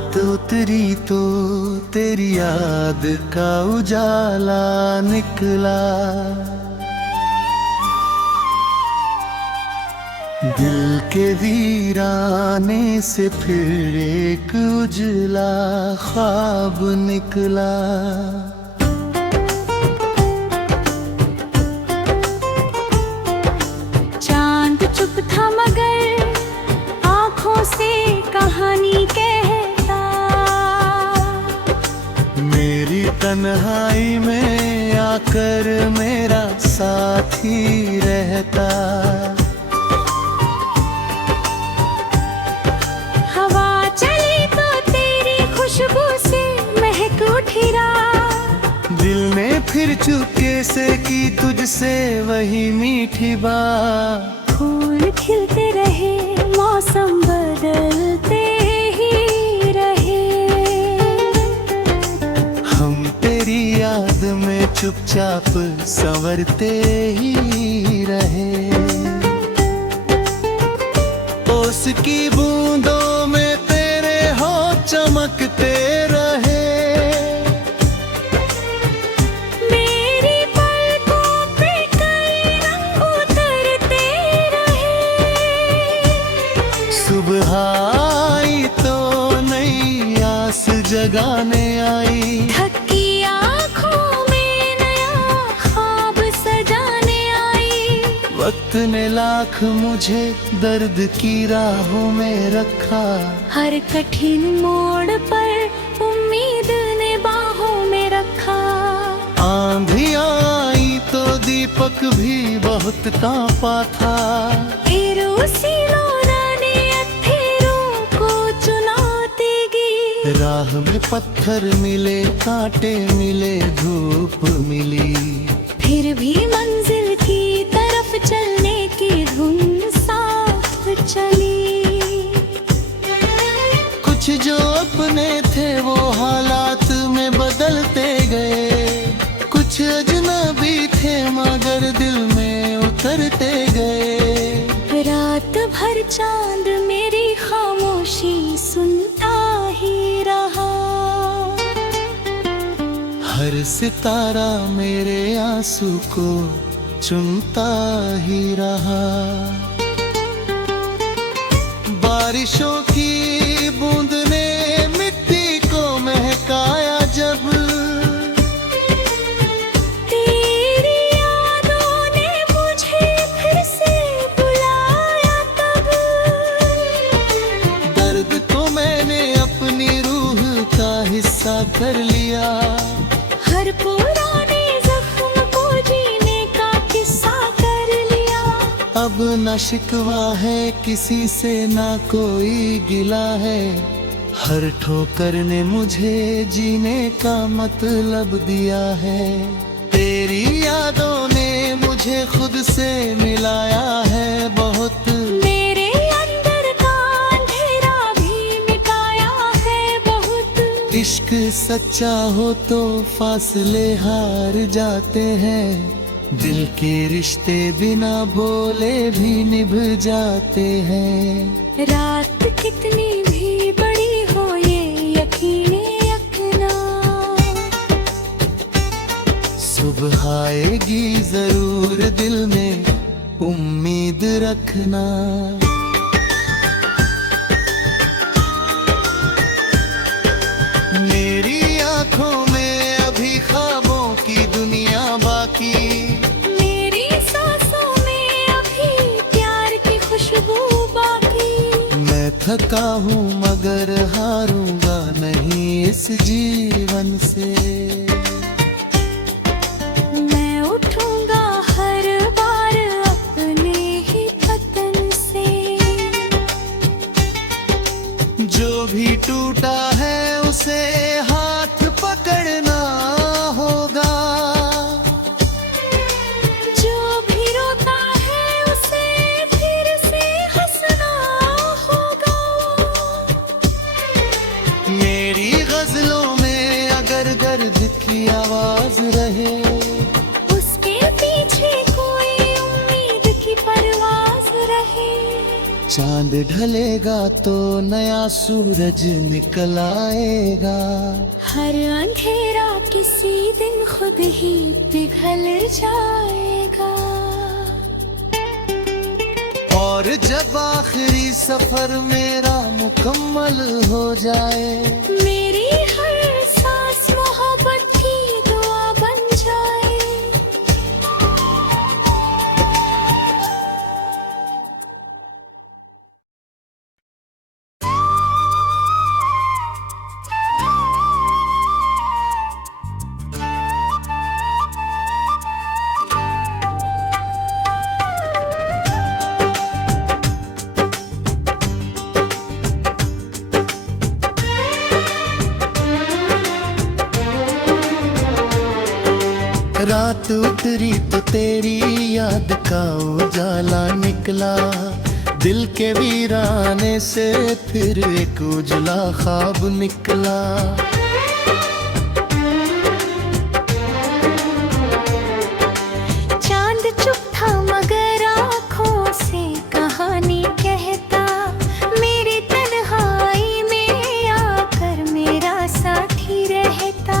रात उतरी तो तेरी याद का उजाला निकला। दिल के वीराने से फिर एक उजला ख्वाब निकला। चांद चुप था मगर आँखों से कहानी कहता। मेरी तन्हाई में आकर मेरा साथी रहता। हवा चली तो तेरी खुशबू से महक उठी रात। दिल ने फिर चुपके से की तुझसे वही मीठी बात। फूल खिलते रहे मौसम बदलते ही रहे। हम तेरी याद में चुपचाप संवरते ही रहे। ओस की बूंदों में तेरे होंठ चमकते रहे। मेरी पलकों पे कई रंग उतरते रहे। सुबह आई तो नई आस जगाने आई। थकी आँखों में नया ख्वाब सजाने आई। वक्त ने लाख मुझे दर्द की राहों में रखा। हर कठिन मोड़ पर उम्मीद ने बाहों में रखा। आंधी आई तो दीपक भी बहुत कांपा था। फिर उसी लोरा ने अंधेरों को चुनौती दी। राह में पत्थर मिले, कांटे मिले, धूप मिली। फिर भी मंजिल की तरफ चलने की धुन साफ चली। कुछ जो अपने थे वो हालात में बदलते गए। कुछ अजनबी थे मगर दिल में उतरते गए। रात भर चांद मेरी खामोशी सुनता ही रहा। हर सितारा मेरे आंसू को चुनता ही रहा। बारिशों की बूंद ने मिट्टी को महकाया जब। तेरी यादों ने मुझे फिर से बुलाया तब। दर्द को मैंने अपनी रूह का हिस्सा कर लिया। हर पुराने जख्म को जीने का किस्सा कर लिया। अब न शिकवा है किसी से, ना कोई गिला है। हर ठोकर ने मुझे जीने का मतलब दिया है। तेरी यादों ने मुझे खुद से मिलाया है बहुत। मेरे अंदर का अंधेरा भी मिटाया है बहुत। इश्क सच्चा हो तो फासले हार जाते हैं। दिल के रिश्ते बिना बोले भी निभ जाते हैं। रात कितनी भी बड़ी हो ये यकीने रखना। सुबह आएगी जरूर, दिल में उम्मीद रखना। मेरी आंखों में अभी ख्वाबों की दुनिया बाकी। मेरी सांसों में अभी प्यार की खुशबू बाकी। मैं थका हूँ मगर हारूंगा नहीं इस जीवन से। मैं उठूंगा हर बार अपने ही पतन से। जो भी टूटा है उसे हाथ पकड़ना होगा। जो भी रोता है उसे फिर से हंसना होगा। मेरी गजलों में अगर दर्द की चांद ढलेगा तो नया सूरज निकल आएगा। हर अंधेरा किसी दिन खुद ही पिघल जाएगा। और जब आखिरी सफर मेरा मुकम्मल हो जाए, मेरी हर सांस मोहब्बत की दुआ बन जाए। रात उतरी तो तेरी याद का उजाला निकला। दिल के वीराने से फिर एक उजला ख्वाब निकला। चांद चुप था मगर आँखों से कहानी कहता। मेरी तन्हाई में आकर मेरा साथी रहता।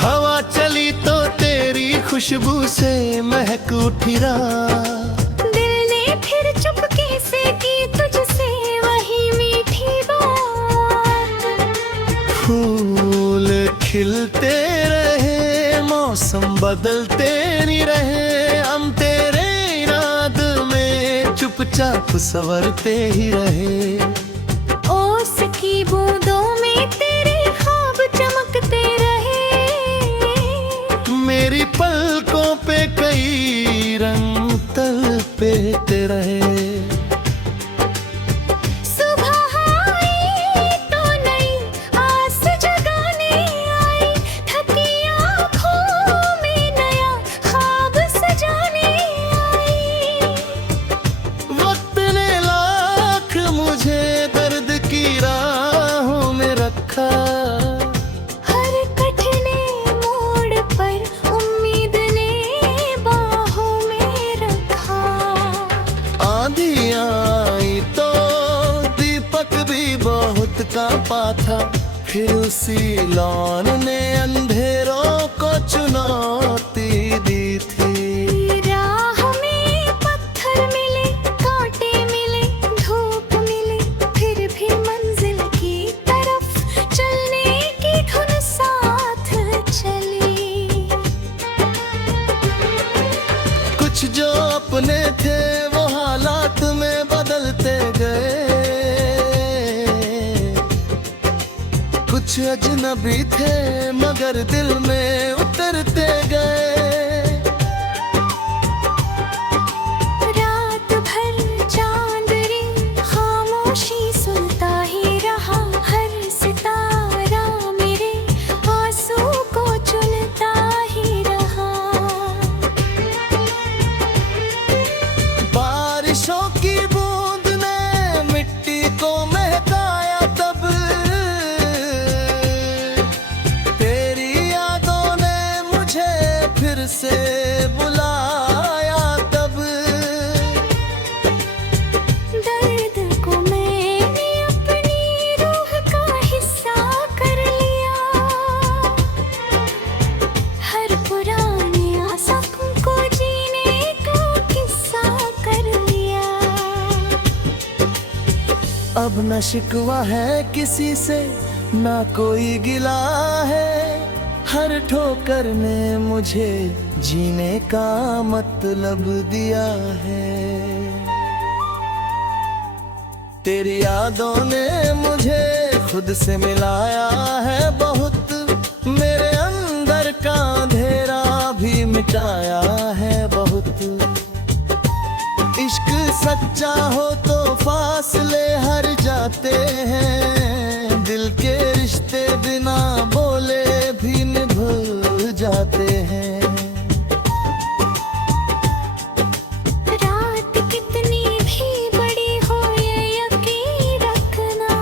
हवा चली तो तेरी खुशबू से महक उठी रात। दिल ने फिर चुपके से की तुझसे वही मीठी बात। फूल खिलते रहे, मौसम बदलते नहीं रहे, हम तेरे इराद में चुपचाप संवरते ही रहे। ओस की बूंदों में तेरे ख्वाब चमकते रहे। मेरी पलकों पे कई रंग तलपेते रहे। सुबह आई तो नई आस जगाने आई। थकी आँखों में नया ख्वाब सजाने आई। वक्त ने लाख मुझे दर्द की राहों में रखा। हर कठिन मोड़ पर उम्मीद ने बाहों में रखा। आंधी आई तो दीपक भी बहुत कांपा था। फिर उसी लौन ने अंधेरों को चुनौती दी थी। राह में पत्थर मिले, कांटे मिले, धूप मिले, फिर भी मंजिल की तरफ चलने की धुन साथ चली। कुछ जो अपने थे वो हालात में बदलते गए। कुछ अजनबी थे मगर दिल में उतरते गए। रात भर चांद रिंग खामोशी सुनता ही रहा। हर सितारा मेरे आंसू को चुनता ही रहा। बारिशों की बूंद ने मिट्टी को महकाया तब। तेरी यादों ने मुझे फिर से बुलाया तब। दर्द को मैंने अपनी रूह का हिस्सा कर लिया। हर पुरानी आशा को जीने का किस्सा कर लिया। अब न शिकवा है किसी से, ना कोई गिला है। हर ठोकर ने मुझे जीने का मतलब दिया है। तेरी यादों ने मुझे खुद से मिलाया है बहुत। मेरे अंदर का अंधेरा भी मिटाया है बहुत। इश्क सच्चा हो तो फासले हर जाते हैं। दिल के रिश्ते बिना बोले भी निभ जाते हैं। रात कितनी भी बड़ी हो ये यकीन रखना।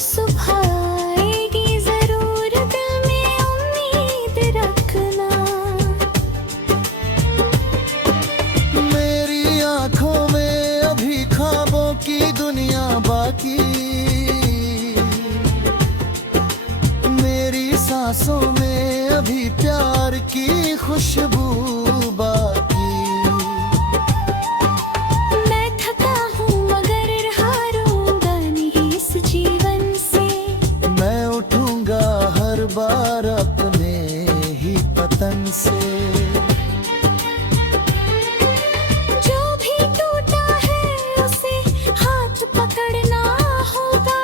सुबह आएगी जरूर, दिल में उम्मीद रखना। मेरी खुशबू बाकी। मैं थका हूँ मगर हारूंगा नहीं इस जीवन से। मैं उठूंगा हर बार अपने ही पतन से। जो भी टूटा है उसे हाथ पकड़ना होगा।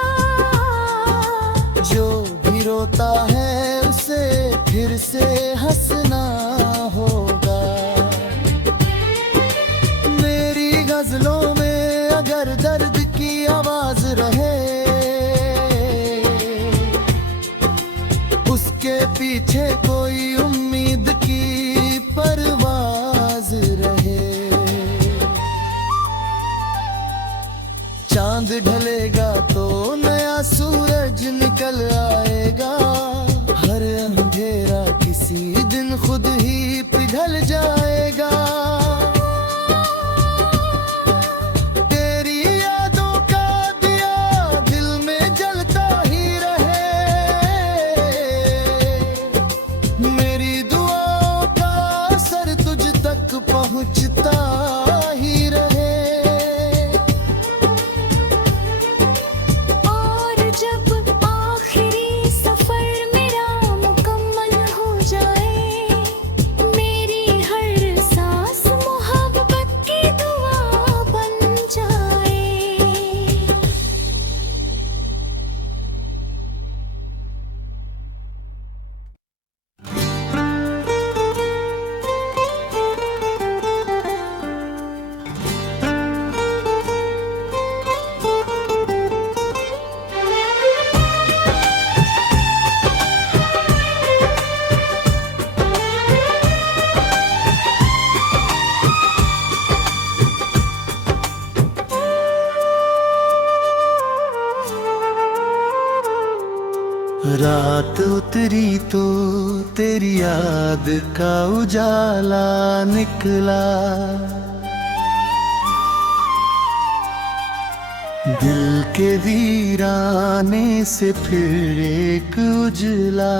जो भी रोता है उसे फिर से हंसना होगा। मेरी गजलों में अगर दर्द की आवाज रहे, उसके पीछे कोई उम्मीद की परवाज रहे। चांद ढलेगा तो नया सूरज निकल आएगा। हर अंधेरा किसी दिन खुद ही पिघल जाएगा। तेरी यादों का दिया दिल में जलता ही रहे। मेरी दुआओं का असर तुझ तक पहुंचता ही रहे। और जब आखिरी सफर मेरा मुकम्मल हो जाए, मेरी हर सांस मोहब्बत की दुआ बन जाए। रात उतरी तो तेरी याद का उजाला निकला। दिल के वीराने से फिर एक उजला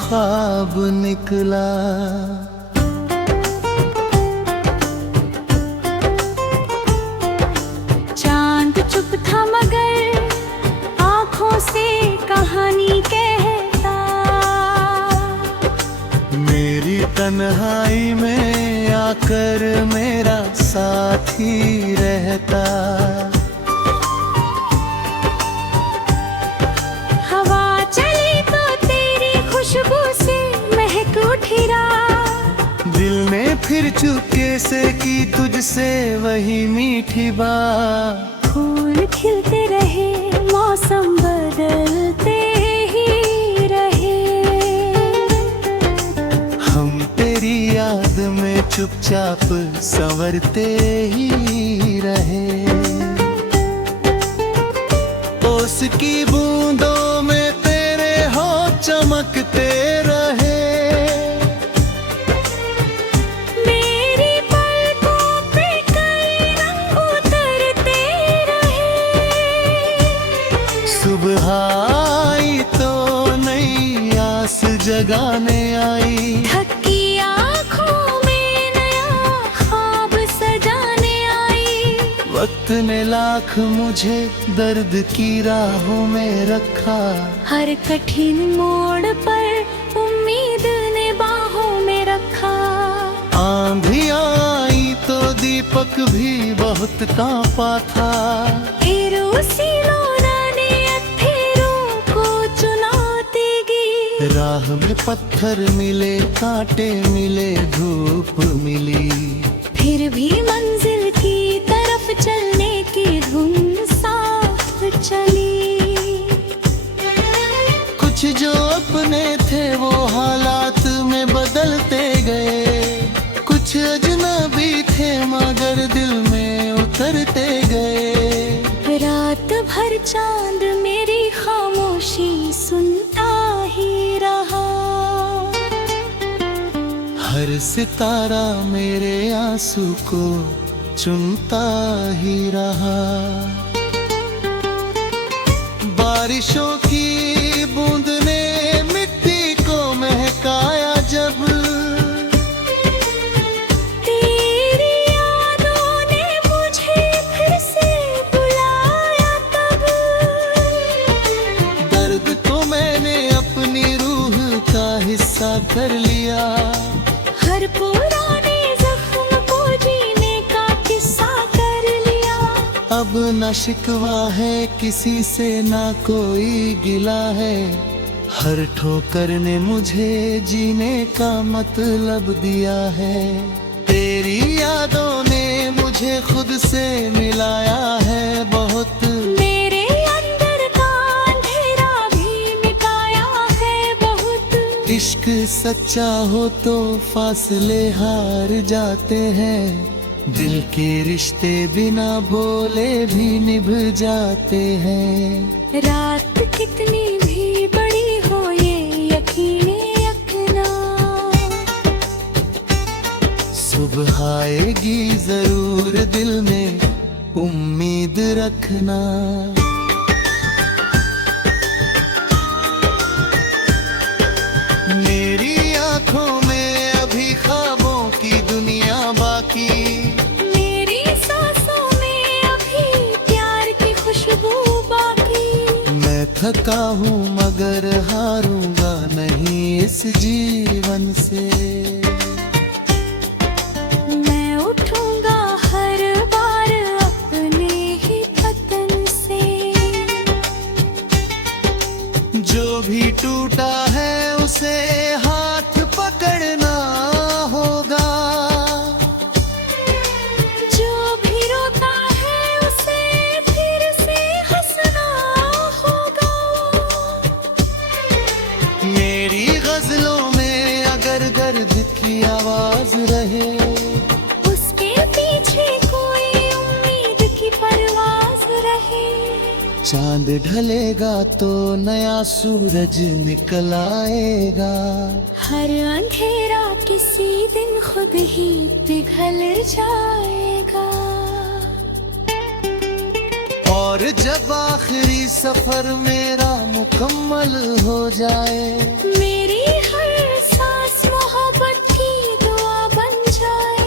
ख्वाब निकला। चांद चुप था मगर आँखों से कहानी कहता। मेरी तन्हाई में आकर मेरा साथी रहता। हवा चली तो तेरी खुशबू से महक उठी रात। दिल ने फिर चुपके से की तुझसे वही मीठी बात। फूल खिलते रहे मौसम बदलते ही रहे। हम तेरी याद में चुपचाप संवरते ही रहे। ओस की बूंदों में तेरे होंठ चमकते रहे। मेरी पलकों पे कई रंग उतरते रहे। सुबह आई तो नई आस जगाने आई। थकी आँखों में नया ख्वाब सजाने आई। वक्त ने लाख मुझे दर्द की राहों में रखा। हर कठिन मोड़ पर उम्मीद ने बाहों में रखा। आंधी आई तो दीपक भी बहुत कांपा था। फिर उसी लौराने अंधेरों को चुनौती दी। राह में पत्थर मिले, कांटे मिले, धूप मिली। फिर भी मंजिल की तरफ चलने की धुन साथ चली। कुछ जो अपने थे वो हालात में बदलते गए। कुछ अजनबी थे मगर दिल में उतरते गए। रात भर चांद मेरी खामोशी सुनता ही रहा। हर सितारा मेरे आंसू को चुनता ही रहा। बारिशों की बूंद ने मिट्टी को महकाया जब। अब न शिकवा है किसी से, ना कोई गिला है। हर ठोकर ने मुझे जीने का मतलब दिया है। तेरी यादों ने मुझे खुद से मिलाया है बहुत। मेरे अंदर का अंधेरा भी मिटाया है बहुत। इश्क सच्चा हो तो फासले हार जाते हैं। दिल के रिश्ते बिना बोले भी निभ जाते हैं। रात कितनी भी बड़ी हो ये यकीने रखना, सुबह आएगी जरूर दिल में उम्मीद रखना। मेरी आंखों में अभी ख्वाबों की दुनिया बाकी। मेरी सांसों में अभी प्यार की खुशबू बाकी। मैं थका हूँ मगर हारूंगा नहीं इस जीवन से। मैं उठूंगा हर बार अपने ही पतन से। जो भी टूटा है उसे हाथ पकड़ना होगा। जो भी रोता है उसे फिर से हंसना होगा। मेरी गजलों में अगर दर्द की आवाज रहे, उसके पीछे कोई उम्मीद की परवाज रहे। चांद ढलेगा तो नया सूरज निकल आएगा। हर अंधेरा किसी दिन खुद ही पिघल जाएगा। और जब आखिरी सफर मेरा मुकम्मल हो जाए, मेरी हर सांस मोहब्बत की दुआ बन जाए।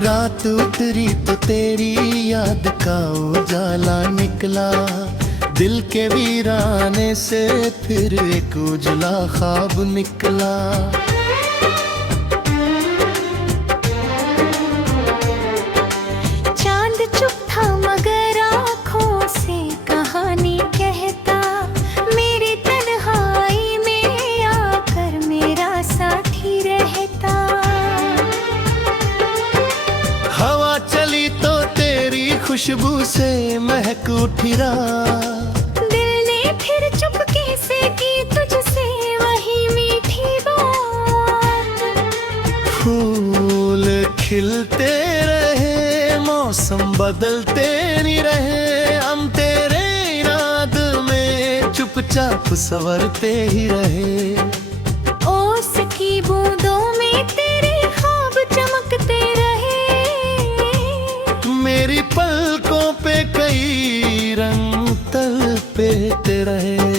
रात उतरी तो तेरी याद का उजाला निकला। दिल के वीराने से फिर एक उजला ख्वाब निकला। चांद चुप था मगर आँखों से कहानी कहता। मेरी तन्हाई में आकर मेरा साथी रहता। हवा चली तो तेरी खुशबू से महक उठी रात। दिल ने फिर चुपके से की तुझसे वही मीठी बात। फूल खिलते रहे, मौसम बदलते नहीं रहे। हम तेरे इराद में चुपचाप संवरते ही रहे। ओस की बूंदों में तेरे ख्वाब चमकते रहे। मेरी पलकों पे कई रंग तलपेते रहे।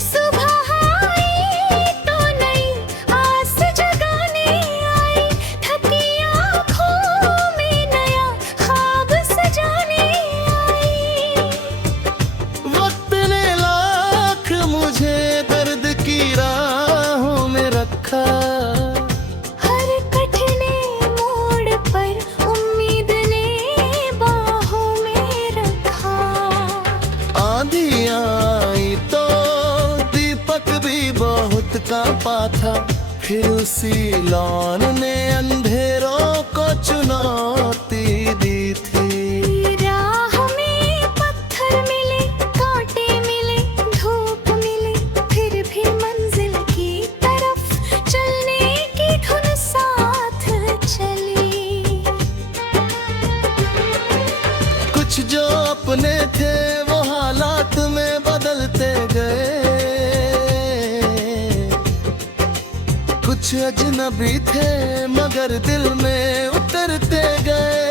सुबह आई तो नई आस जगाने आई। थकी आँखों में नया ख्वाब सजाने आई। वक्त ने लाख मुझे दर्द की राहों में रखा। हर कठिन मोड़ पर उम्मीद ने बाहों में रखा। आंधी आई तो दीपक भी बहुत कांपा था। फिर उसी लौन ने अंधेरों को चुनौती दी थी। राह में पत्थर मिले, कांटे मिले, धूप मिले, फिर भी मंजिल की तरफ चलने की धुन साथ चली। कुछ जो अपने थे वो हालात में बदलते गए। कुछ अजनबी थे मगर दिल में उतरते गए।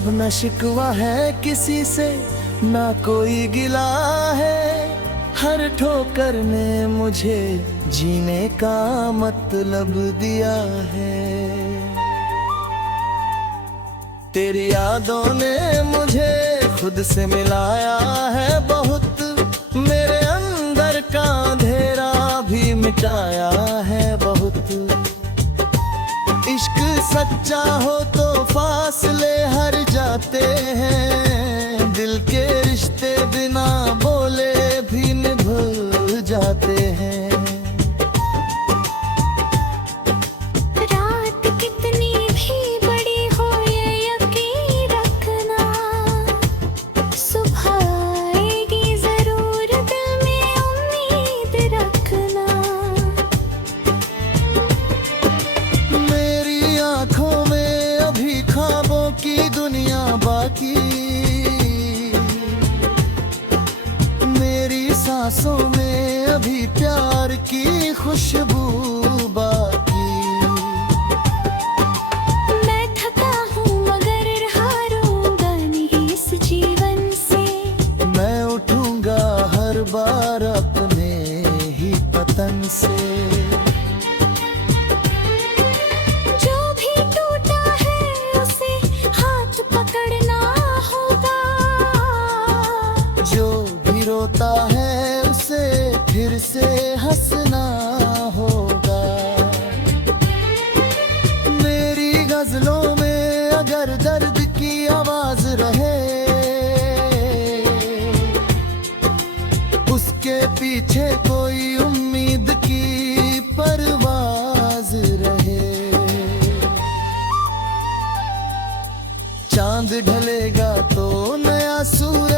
अब न शिकवा है किसी से, ना कोई गिला है। हर ठोकर ने मुझे जीने का मतलब दिया है। तेरी यादों ने मुझे खुद से मिलाया है बहुत, मेरे अंदर का अंधेरा भी मिटाया है बहुत। इश्क सच्चा हो तो फासले हर जाते हैं, दिल के रिश्ते बिना बोले भी निभ जाते हैं। रात कितनी भी बड़ी हो ये यकीन रखना, सुबह आएगी जरूर, दिल में उम्मीद रखना। मेरी आंखों में अभी ख्वाबों की दुनिया बाकी, मेरी सांसों में अभी प्यार की खुशबू बाकी। मैं थका हूँ मगर हारूंगा नहीं इस जीवन से, मैं उठूंगा हर बार अपने ही पतन से। जो भी टूटा है उसे हाथ पकड़ना होगा, जो भी रोता है उसे फिर से हंसना होगा। मेरी गजलों में अगर दर्द की आवाज रहे, उसके पीछे कोई उम्मीद की परवाज रहे। चांद ढलेगा तो नया सूरज